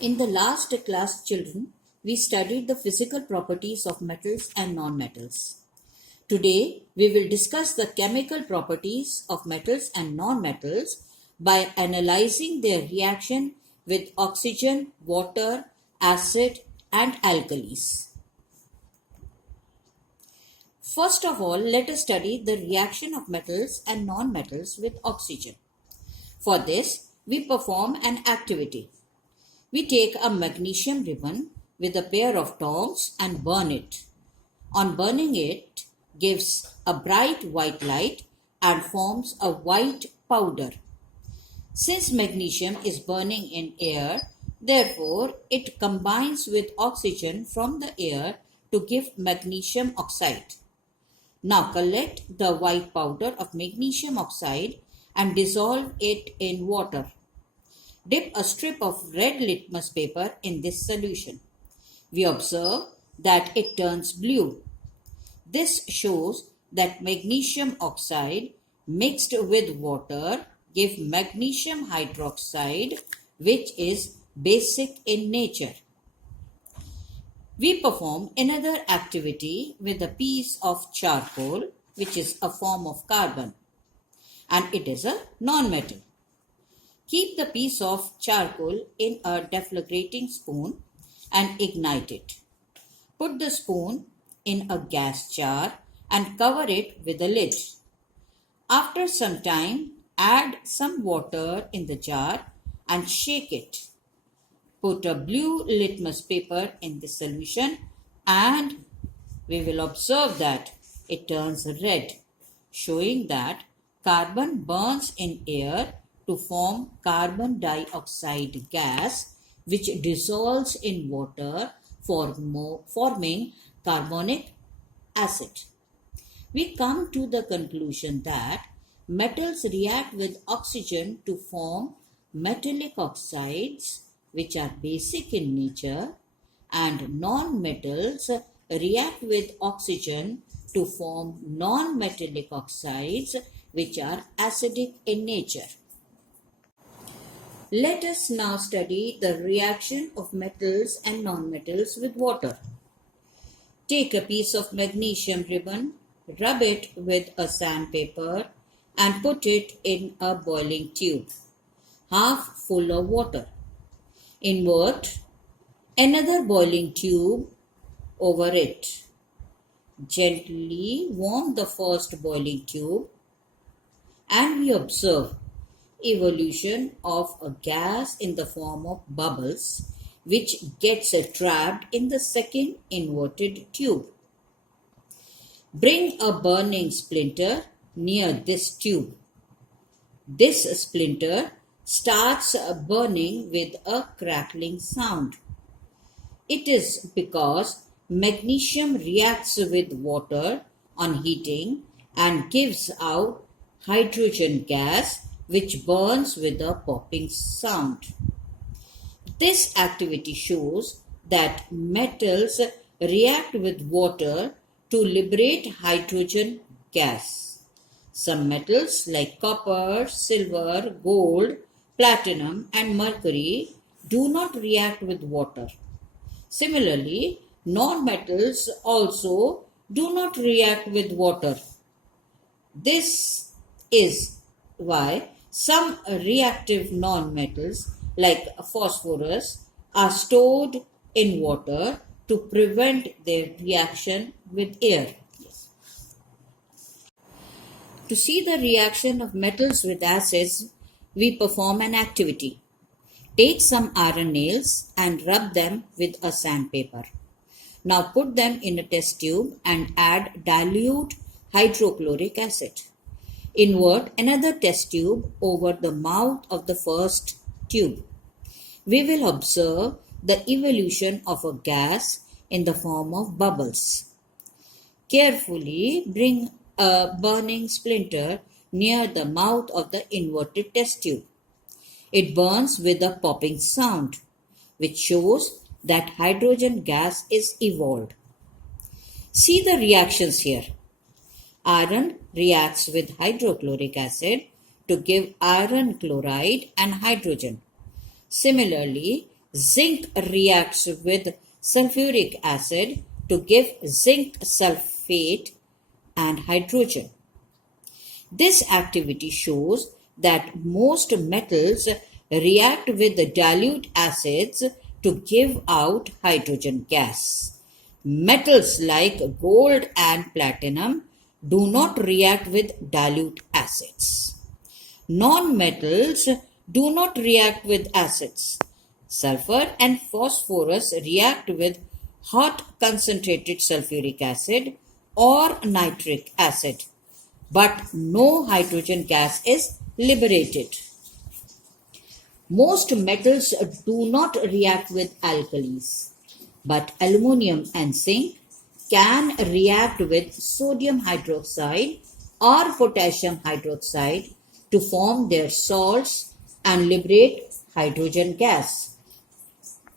In the last class, children, we studied the physical properties of metals and non-metals. Today, we will discuss the chemical properties of metals and non-metals by analyzing their reaction with oxygen, water, acid, and alkalis. First of all, let us study the reaction of metals and non-metals with oxygen. For this, we perform an activity. We take a magnesium ribbon with a pair of tongs and burn it. On burning it, gives a bright white light and forms a white powder. Since magnesium is burning in air, therefore it combines with oxygen from the air to give magnesium oxide. Now collect the white powder of magnesium oxide and dissolve it in water. Dip a strip of red litmus paper in this solution. We observe that it turns blue. This shows that magnesium oxide mixed with water gives magnesium hydroxide, which is basic in nature. We perform another activity with a piece of charcoal, which is a form of carbon, and it is a non-metal. Keep the piece of charcoal in a deflagrating spoon and ignite it. Put the spoon in a gas jar and cover it with a lid. After some time, add some water in the jar and shake it. Put a blue litmus paper in the solution and we will observe that it turns red, showing that carbon burns in air to form carbon dioxide gas, which dissolves in water forming carbonic acid. We come to the conclusion that metals react with oxygen to form metallic oxides, which are basic in nature, and non-metals react with oxygen to form non-metallic oxides, which are acidic in nature. Let us now study the reaction of metals and nonmetals with water. Take a piece of magnesium ribbon, rub it with a sandpaper and put it in a boiling tube, half full of water. Invert another boiling tube over it. Gently warm the first boiling tube and we observe evolution of a gas in the form of bubbles which gets trapped in the second inverted tube. Bring a burning splinter near this tube. This splinter starts burning with a crackling sound. It is because magnesium reacts with water on heating and gives out hydrogen gas which burns with a popping sound. This activity shows that metals react with water to liberate hydrogen gas. Some metals like copper, silver, gold, platinum and mercury do not react with water. Similarly, non-metals also do not react with water. This is why some reactive non-metals like phosphorus are stored in water to prevent their reaction with air. To see the reaction of metals with acids, we perform an activity. Take some iron nails and rub them with a sandpaper. Now put them in a test tube and add dilute hydrochloric acid. Invert another test tube over the mouth of the first tube. We will observe the evolution of a gas in the form of bubbles. Carefully bring a burning splinter near the mouth of the inverted test tube. It burns with a popping sound, which shows that hydrogen gas is evolved. See the reactions here. Iron reacts with hydrochloric acid to give iron chloride and hydrogen. Similarly, zinc reacts with sulfuric acid to give zinc sulfate and hydrogen. This activity shows that most metals react with the dilute acids to give out hydrogen gas. Metals like gold and platinum do not react with dilute acids. Non-metals do not react with acids. Sulfur and phosphorus react with hot concentrated sulfuric acid or nitric acid, but no hydrogen gas is liberated. Most metals do not react with alkalis, but aluminum and zinc can react with sodium hydroxide or potassium hydroxide to form their salts and liberate hydrogen gas.